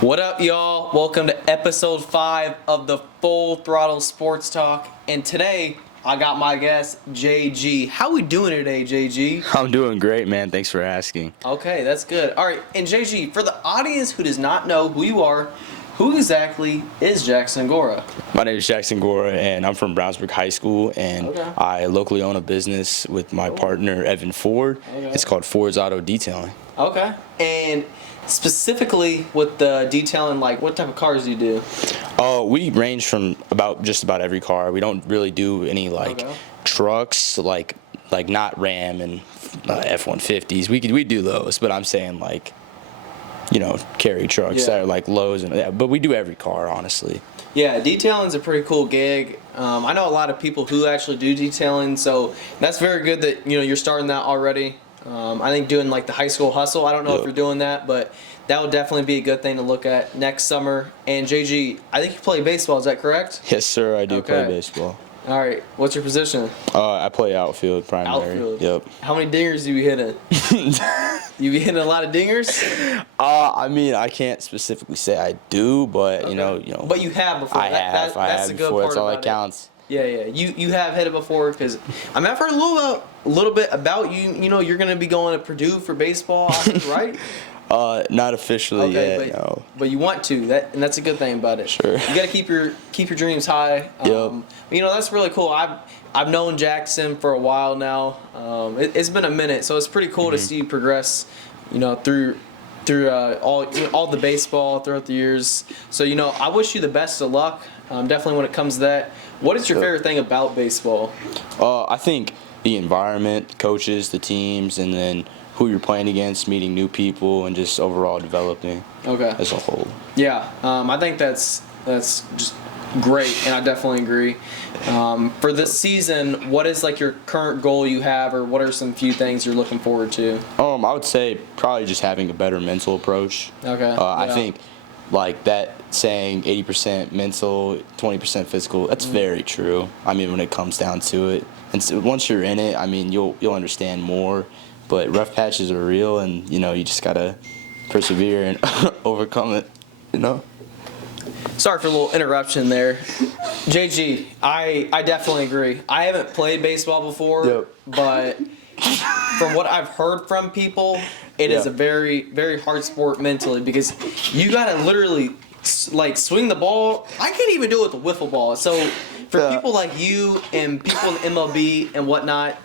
What up, y'all? Welcome to episode 5 of the Full Throttle Sports Talk. And today, I got my guest, JG. How we doing today, JG? I'm doing great, man. Thanks for asking. Okay, that's good. All right, and JG, for the audience who does not know who you are, who exactly is Jackson Gora? My name is Jackson Gora, and I'm from Brownsburg High School, and Okay. I locally own a business with my partner, Evan Ford. Okay. It's called Ford's Auto Detailing. Okay. And specifically with the detailing, like what type of cars do you do? We range from just about every car. We don't really do any Okay. trucks, like not Ram and F-150s. We do those, but I'm saying carry trucks that are like Lowe's but we do every car, honestly. Yeah, detailing's a pretty cool gig. I know a lot of people who actually do detailing, so that's very good that you're starting that already. I think doing like the high school hustle, I don't know if you're doing that, but that would definitely be a good thing to look at next summer. And JG, I think you play baseball, is that correst? Yes, sir, I do play Okay. baseball. All right, what's your position? I play outfield primary. Outfield. Yep. How many dingers do you be hitting? You be hitting a lot of dingers? I mean, I can't specifically say I do, but Okay. But you have before. I have That's the good before. part That's all about that counts. Yeah. You have hit it before because I've heard a little bit about you. You're gonna be going to Purdue for baseball, I think, right? Not officially yet. No. But you want to. That's a good thing about it. Sure. You got to keep your dreams high. Yep. That's really cool. I've known Jackson for a while now. It's been a minute, so it's pretty cool to see you progress. Through all the baseball throughout the years. So I wish you the best of luck. Definitely when it comes to that. What is your favorite thing about baseball? I think the environment, coaches, the teams, and then who you're playing against, meeting new people, and just overall developing as a whole. Yeah, I think that's just great, and I definitely agree. For this season, what is your current goal you have, or what are some few things you're looking forward to? I would say probably just having a better mental approach. Okay. I think that saying 80% mental, 20% physical, that's very true. I mean, when it comes down to it, and so once you're in it, I mean, you'll understand more. But rough patches are real, and you just gotta persevere and overcome it. Sorry for a little interruption there. JG, I definitely agree. I haven't played baseball before, but from what I've heard from people, it is a very, very hard sport mentally because you gotta literally swing the ball. I can't even do it with a wiffle ball. So for people like you and people in the MLB and whatnot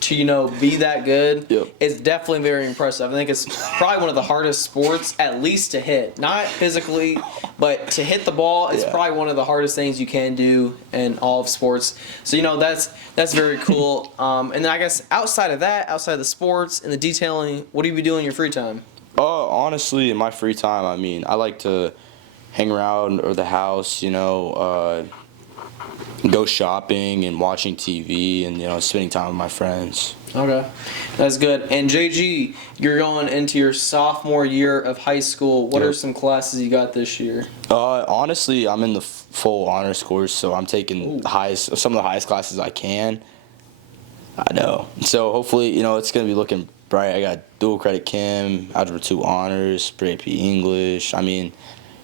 to be that good, it's definitely very impressive. I think it's probably one of the hardest sports, at least to hit. Not physically, but to hit the ball is probably one of the hardest things you can do in all of sports. So that's very cool. And then I guess outside of the sports and the detailing, what do you be doing in your free time? Honestly, in my free time, I mean, I like to hang around or the house, go shopping and watching TV and spending time with my friends. Okay, that's good. And JG, you're going into your sophomore year of high school. What are some classes you got this year? Honestly, I'm in the full honors course, so I'm taking some of the highest classes I can. I know. So hopefully, it's gonna be looking bright. I got dual credit Chem, Algebra 2 honors, pre-AP English. I mean,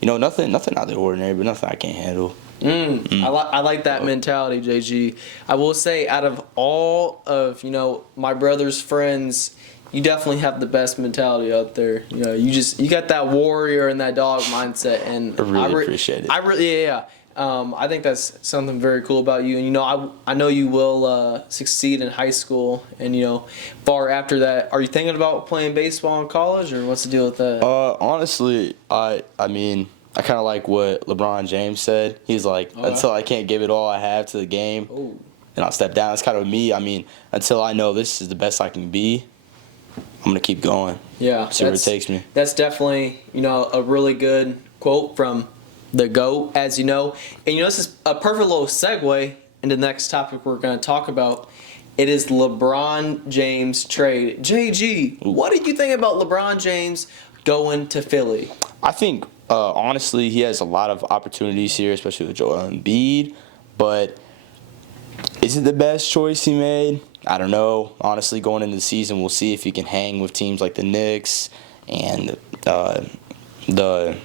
nothing out of the ordinary, but nothing I can't handle. I like that mentality, JG. I will say, out of all of my brother's friends, you definitely have the best mentality out there. You got that warrior and that dog mindset, and I really appreciate it. I think that's something very cool about you, and I know you will succeed in high school, and far after that. Are you thinking about playing baseball in college, or what's the deal with that? Honestly, I mean, I kind of like what LeBron James said. He's like, until I can't give it all I have to the game, then I'll step down. It's kind of me. I mean, until I know this is the best I can be, I'm going to keep going. Yeah. See where it takes me. That's definitely, a really good quote from the GOAT, as you know. And, this is a perfect little segue into the next topic we're going to talk about. It is LeBron James trade. JG, what did you think about LeBron James going to Philly? I think, honestly, he has a lot of opportunities here, especially with Joel Embiid. But is it the best choice he made? I don't know. Honestly, going into the season, we'll see if he can hang with teams like the Knicks and the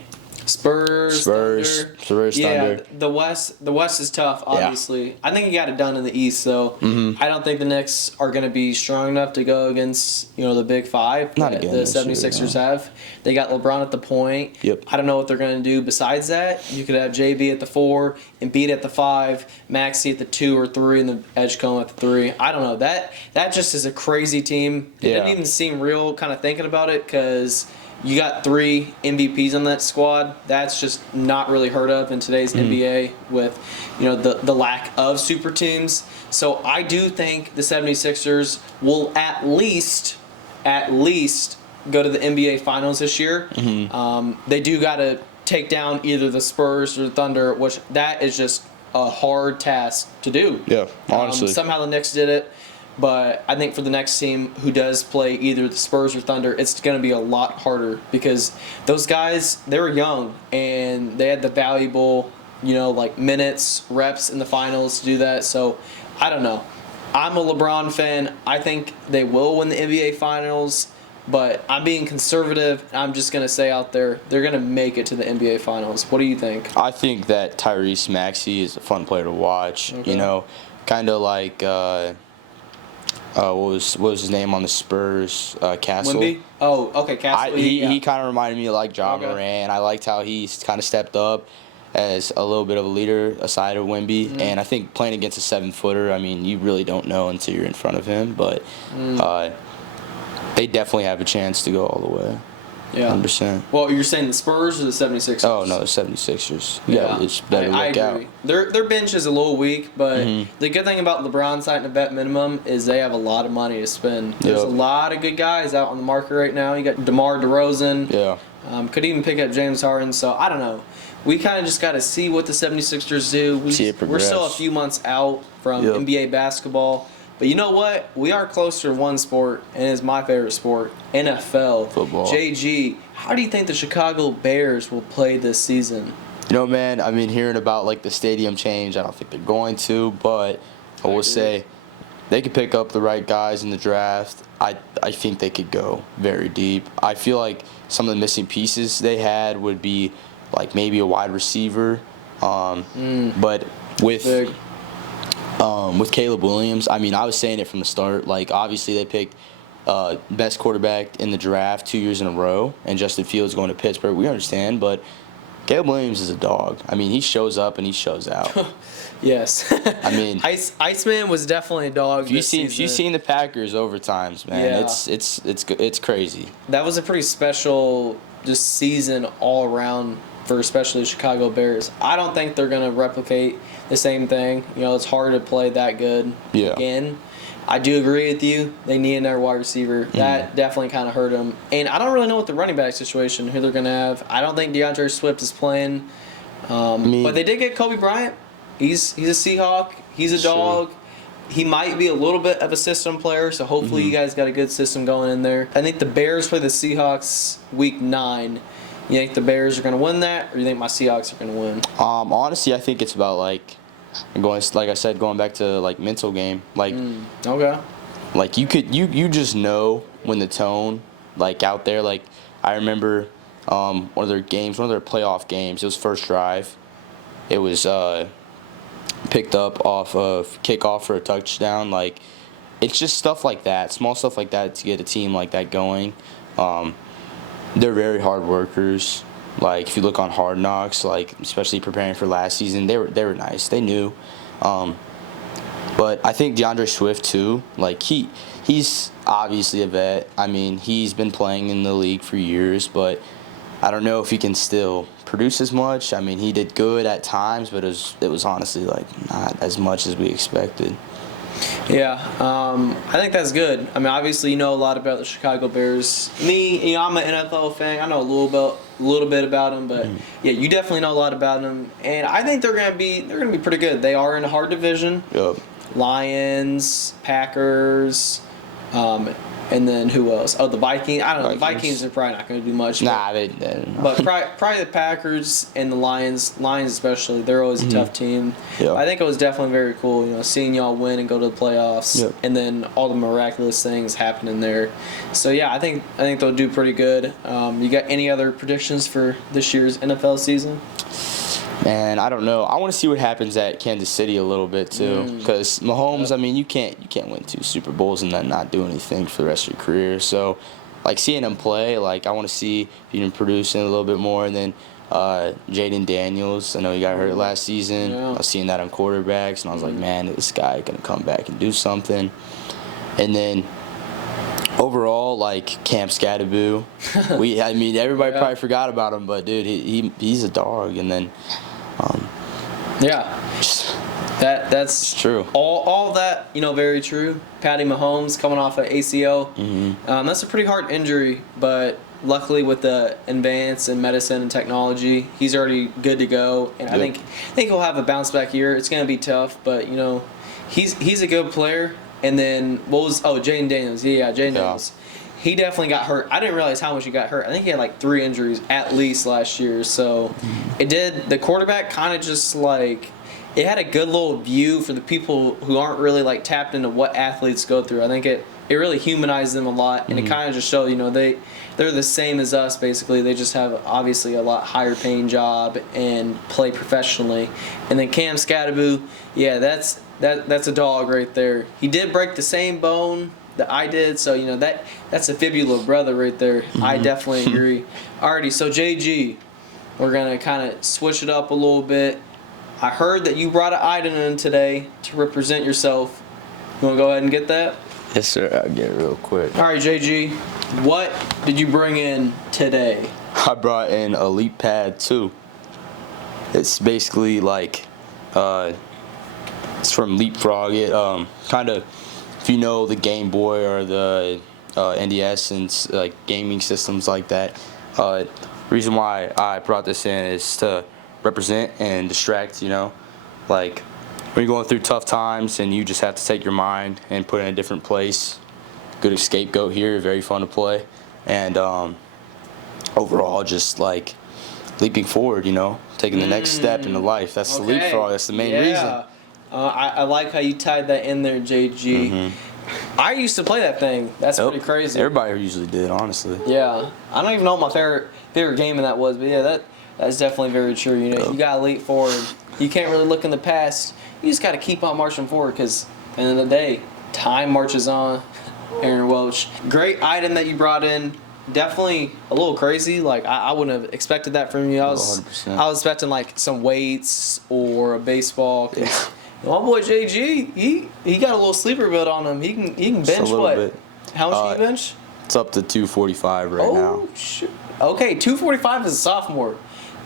Spurs, Thunder. The West is tough, obviously. Yeah. I think you got it done in the East, so I don't think the Knicks are going to be strong enough to go against, the Big Five Not that again the 76ers have. They got LeBron at the point. Yep. I don't know what they're going to do besides that. You could have JB at the 4, Embiid at the 5, Maxey at the 2 or 3, and the Edgecombe at the 3. I don't know. That just is a crazy team. It didn't even seem real kind of thinking about it because you got 3 MVPs on that squad. That's just not really heard of in today's NBA with, the lack of super teams. So I do think the 76ers will at least go to the NBA Finals this year. They do got to take down either the Spurs or the Thunder, which that is just a hard task to do. Yeah, honestly. Somehow the Knicks did it. But I think for the next team who does play either the Spurs or Thunder, it's going to be a lot harder because those guys, they were young and they had the valuable, minutes, reps in the finals to do that. So I don't know. I'm a LeBron fan. I think they will win the NBA Finals, but I'm being conservative. I'm just going to say out there, they're going to make it to the NBA Finals. What do you think? I think that Tyrese Maxey is a fun player to watch. Okay. Kind of like what was his name on the Spurs? Castle. Wemby? Oh, okay, Castle. He kind of reminded me of like Ja Morant. I liked how he kind of stepped up as a little bit of a leader aside of Wemby. And I think playing against a 7-footer, I mean, you really don't know until you're in front of him. But they definitely have a chance to go all the way. Yeah. 100%. Well, you're saying the Spurs or the 76ers? Oh, no, the 76ers. Yeah, it's better look out. Their bench is a little weak, but the good thing about LeBron signing a vet minimum is they have a lot of money to spend. There's a lot of good guys out on the market right now. You got DeMar DeRozan. Yeah. Could even pick up James Harden, so I don't know. We kind of just got to see what the 76ers do. We're still a few months out from NBA basketball. But you know what? We are closer to one sport, and it's my favorite sport, NFL. Football. JG, how do you think the Chicago Bears will play this season? Man, I mean, hearing about, like, the stadium change, I don't think they're going to, but I will say they could pick up the right guys in the draft. I think they could go very deep. I feel like some of the missing pieces they had would be, like, maybe a wide receiver. But with Caleb Williams, I mean, I was saying it from the start. Like, obviously, they picked best quarterback in the draft 2 years in a row, and Justin Fields going to Pittsburgh. We understand, but Caleb Williams is a dog. I mean, he shows up and he shows out. Yes. I mean, Iceman was definitely a dog. You've seen the Packers overtimes, man. Yeah. It's crazy. That was a pretty special just season all around for especially the Chicago Bears. I don't think they're going to replicate the same thing. It's hard to play that good again. I do agree with you. They need another wide receiver. That definitely kind of hurt them. And I don't really know what the running back situation, who they're going to have. I don't think DeAndre Swift is playing. But they did get Kobe Bryant. He's a Seahawk. He's a dog. He might be a little bit of a system player, so hopefully you guys got a good system going in there. I think the Bears play the Seahawks week 9. You think the Bears are going to win that, or you think my Seahawks are going to win? Honestly, I think it's about going back to like mental game. Like, okay. Like you just know when the tone like out there. Like I remember one of their playoff games. It was first drive. It was picked up off of kickoff for a touchdown. Like it's just stuff like that, small stuff like that to get a team like that going. They're very hard workers. Like if you look on Hard Knocks, like especially preparing for last season, they were nice. They knew. But I think DeAndre Swift too. Like he's obviously a vet. I mean, he's been playing in the league for years, but I don't know if he can still produce as much. I mean, he did good at times, but it was honestly like not as much as we expected. Yeah, I think that's good. I mean, obviously, you know a lot about the Chicago Bears. Me, I'm an NFL fan. I know a little bit about them, but yeah, you definitely know a lot about them. And I think they're gonna be pretty good. They are in a hard division. Yep. Lions, Packers, and And then who else? Oh, the Vikings. I don't know. The Vikings are probably not going to do much. Nah, they didn't. But probably the Packers and the Lions. Lions especially. They're always a tough team. Yeah. I think it was definitely very cool, seeing y'all win and go to the playoffs. Yep. And then all the miraculous things happening there. So, yeah, I think they'll do pretty good. You got any other predictions for this year's NFL season? Man, I don't know. I want to see what happens at Kansas City a little bit too, because Mahomes. I mean, you can't win 2 Super Bowls and then not do anything for the rest of your career. So, like seeing him play, like I want to see if he can produce it a little bit more. And then Jaden Daniels, I know he got hurt last season. Yeah. I was seeing that on quarterbacks, and I was like, man, this guy gonna come back and do something. And then overall, like Cam Scatterboo, everybody probably forgot about him, but dude, he's a dog. And then, yeah, that's true. All that very true. Patty Mahomes coming off an ACL. That's a pretty hard injury, but luckily with the advance in medicine and technology, he's already good to go. And I think he'll have a bounce back year. It's gonna be tough, but he's a good player. And then Jaden Daniels. Yeah, Jaden Daniels. He definitely got hurt. I didn't realize how much he got hurt. I think he had like 3 injuries at least last year. So the quarterback kind of just like, it had a good little view for the people who aren't really like tapped into what athletes go through. I think it really humanized them a lot, and it kind of just showed, they're the same as us basically. They just have obviously a lot higher paying job and play professionally. And then Cam Scatterboo, yeah, that's a dog right there. He did break the same bone that I did, so that's a fibula brother right there. I definitely agree. Alrighty, so JG, we're gonna kind of switch it up a little bit. I heard that you brought an item in today to represent yourself. You wanna go ahead and get that? Yes, sir. I'll get it real quick. Alright, JG, what did you bring in today? I brought in Elite Pad 2. It's basically like, it's from Leapfrog. It kind of, if you know the Game Boy or the NDS and like gaming systems like that. Reason why I brought this in is to represent and distract. Like when you're going through tough times and you just have to take your mind and put it in a different place. Good scapegoat here. Very fun to play, and overall just like leaping forward. Taking the next step into life. That's the Leapfrog. That's the main reason. I like how you tied that in there, JG. I used to play that thing. That's pretty crazy. Everybody usually did, honestly. Yeah. I don't even know what my favorite game in that was, but yeah, that's definitely very true. You got to leap forward. You can't really look in the past. You just got to keep on marching forward because at the end of the day, time marches on. Aaron Welch. Great item that you brought in. Definitely a little crazy. Like I wouldn't have expected that from you. I was 100%. I was expecting like some weights or a baseball. Yeah. My boy JG, he got a little sleeper build on him. He can bench what? Bit. How much do you bench? It's up to 245 right now. Oh shit. Okay, 245 as a sophomore.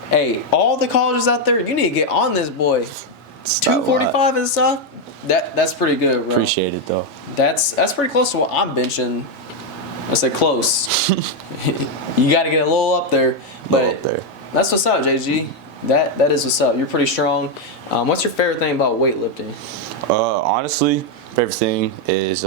Hey, all the colleges out there, you need to get on this boy. 245 as a sophomore. That's pretty good, bro. Appreciate it though. That's pretty close to what I'm benching. I said close. You got to get a little up there, but that's what's up, JG. That is what's up. You're pretty strong. What's your favorite thing about weightlifting? Honestly, favorite thing is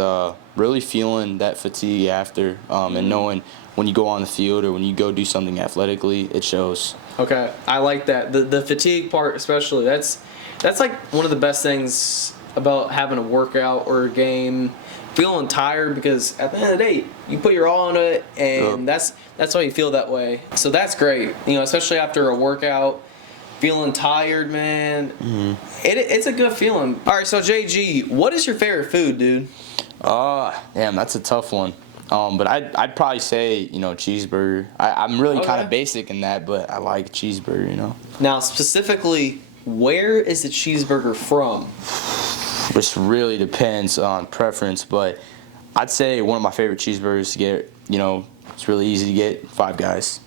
really feeling that fatigue after, and knowing when you go on the field or when you go do something athletically, it shows. Okay, I like that. The fatigue part especially. That's like one of the best things about having a workout or a game. Feeling tired, because at the end of the day, you put your all into it, and that's why you feel that way. So that's great. Especially after a workout. Feeling tired, man. It's a good feeling. All right, so JG, what is your favorite food, dude? Damn, that's a tough one. But I'd probably say cheeseburger. I'm really kind of basic in that, but I like cheeseburger. Now specifically, where is the cheeseburger from? Which really depends on preference, but I'd say one of my favorite cheeseburgers to get. It's really easy to get. Five Guys.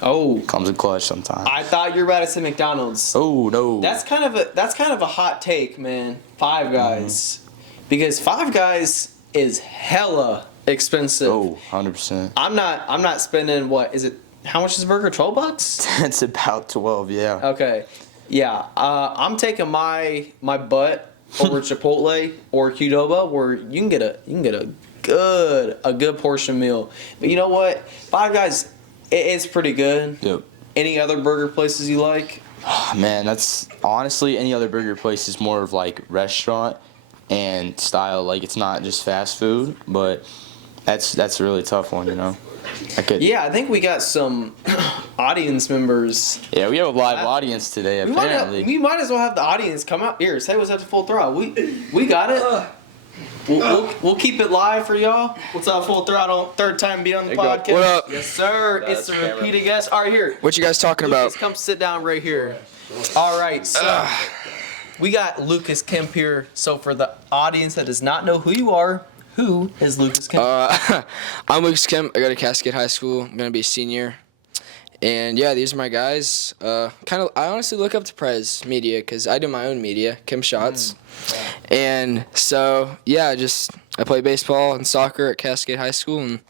Oh, comes in clutch sometimes. I thought you were about to say McDonald's. Oh no. That's kind of a hot take, man. Five Guys, because Five Guys is hella expensive. Oh, 100%. I'm not spending what is it? How much is a burger? $12? It's about 12, yeah. Okay, yeah. I'm taking my butt over Chipotle or Qdoba, where you can get a a good portion meal. But you know what? Five Guys, it's pretty good. Yep. Any other burger places you like? Man, that's honestly any other burger place is more of like restaurant and style. Like it's not just fast food, but that's a really tough one, you know. Yeah, I think we got some audience members. Yeah, we have a live audience today. Apparently, we might as well have the audience come out here. Say what's up to Full Throttle. We got it. We'll keep it live for y'all. What's up, Full Throttle? Third time being on the podcast. What up? Yes, sir. It's the repeated guest. All right, here. What you guys talking Lucas, about? come sit down right here. All right, so we got Lucas Kemp here. So for the audience that does not know who you are, who is Lucas Kemp? I'm Lucas Kemp. I go to Cascade High School. I'm gonna be a senior. And yeah, these are my guys. I honestly look up to Prez Media because I do my own media, Kim Shots. And so yeah, I play baseball and soccer at Cascade High School, and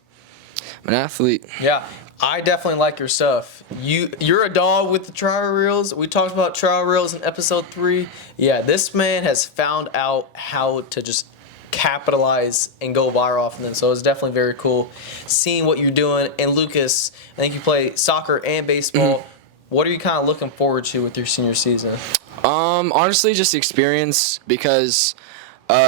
I'm an athlete. Yeah, I definitely like your stuff. You're a dog with the trial reels. We talked about trial reels in episode 3. Yeah, this man has found out how to just capitalize and go viral off of them. So it's definitely very cool seeing what you're doing. And Lucas, I think you play soccer and baseball. What are you kind of looking forward to with your senior season? Honestly, just experience, because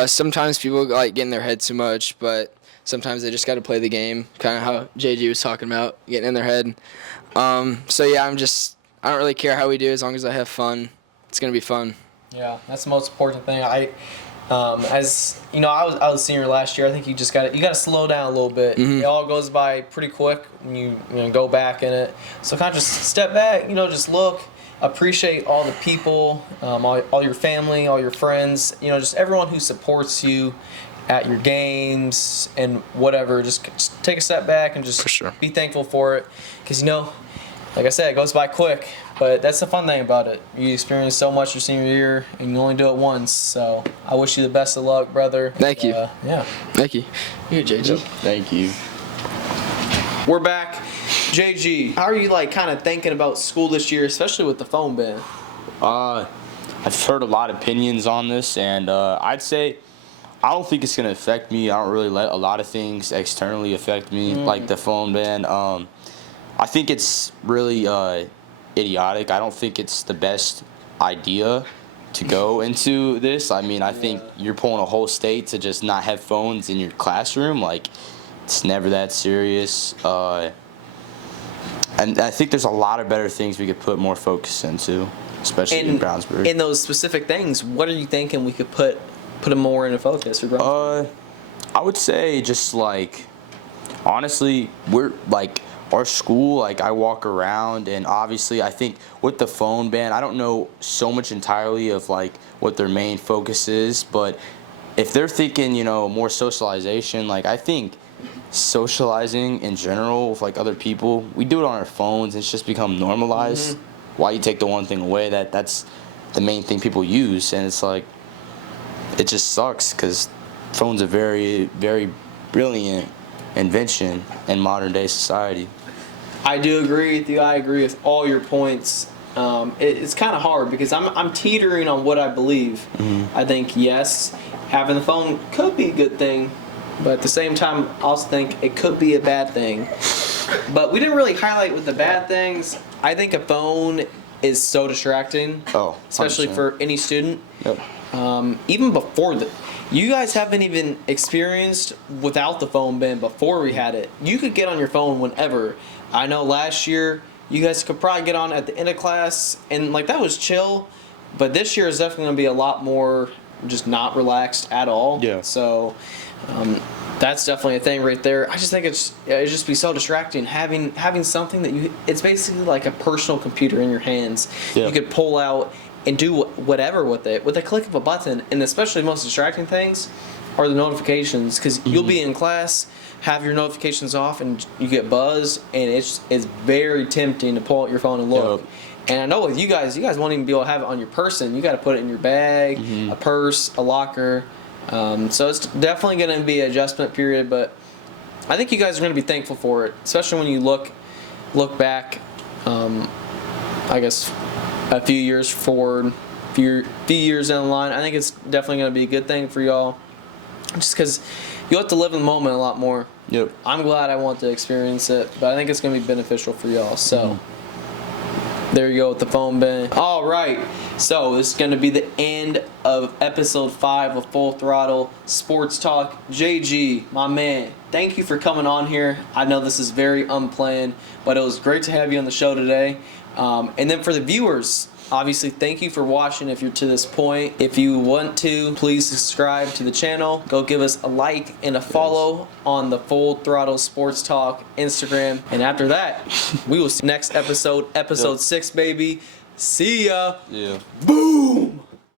sometimes people like get in their head too much, but sometimes they just got to play the game, kind of how JG was talking about, getting in their head. So yeah, I don't really care how we do as long as I have fun. It's gonna be fun. Yeah, that's the most important thing. As you know, I was a senior last year. I think you got to slow down a little bit. It all goes by pretty quick when you go back in it. So kind of just step back, just look, appreciate all the people, all your family, all your friends, just everyone who supports you at your games and whatever. Just take a step back and just For sure. be thankful for it, because like I said, it goes by quick. But that's the fun thing about it. You experience so much your senior year, and you only do it once. So I wish you the best of luck, brother. Thank you. Yeah. Thank you. Here, JG. thank you. We're back. JG, how are you kind of thinking about school this year, especially with the phone ban? I've heard a lot of opinions on this, and I'd say I don't think it's gonna affect me. I don't really let a lot of things externally affect me, like the phone ban. I think it's really idiotic. I don't think it's the best idea to go into this. I mean, I think you're pulling a whole state to just not have phones in your classroom. Like, it's never that serious. And I think there's a lot of better things we could put more focus into, especially in Brownsburg. In those specific things, what are you thinking we could put them more into focus for Brownsburg? I would say just honestly, we're our school, I walk around, and obviously I think with the phone ban, I don't know so much entirely of what their main focus is, but if they're thinking, more socialization, I think socializing in general with other people, we do it on our phones. It's just become normalized. Why you take the one thing away? That's the main thing people use, and it's it just sucks because phones are very, very brilliant invention in modern day society. I do agree with you. I agree with all your points. It's kind of hard because I'm teetering on what I believe. I think, yes, having the phone could be a good thing, but at the same time, I also think it could be a bad thing. But we didn't really highlight with the bad things. I think a phone is so distracting, especially 100%. for any student. Yep. Even before you guys haven't even experienced without the phone ban before we had it. You could get on your phone whenever. I know last year you guys could probably get on at the end of class, and that was chill. But this year is definitely going to be a lot more just not relaxed at all. Yeah. So that's definitely a thing right there. I just think it just be so distracting having something that it's basically like a personal computer in your hands. Yeah. You could pull out and do whatever with it with a click of a button. And especially the most distracting things are the notifications, because you'll be in class, have your notifications off, and you get buzzed, and it's very tempting to pull out your phone and look. Yep. And I know with you guys won't even be able to have it on your person. You got to put it in your bag, a purse, a locker. So it's definitely going to be an adjustment period, but I think you guys are going to be thankful for it, especially when you look back, I guess, a few years forward, few years down the line. I think it's definitely going to be a good thing for y'all, just because, you have to live in the moment a lot more. Yep. I'm glad I want to experience it, but I think it's going to be beneficial for y'all. So, there you go with the phone bin. All right. So, this is going to be the end of episode 5 of Full Throttle Sports Talk. JG, my man, thank you for coming on here. I know this is very unplanned, but it was great to have you on the show today. And then for the viewers, obviously, thank you for watching if you're to this point. If you want to, please subscribe to the channel. Go give us a like and a follow on the Full Throttle Sports Talk Instagram. And after that, we will see you next episode, episode 6, baby. See ya. Yeah. Boom.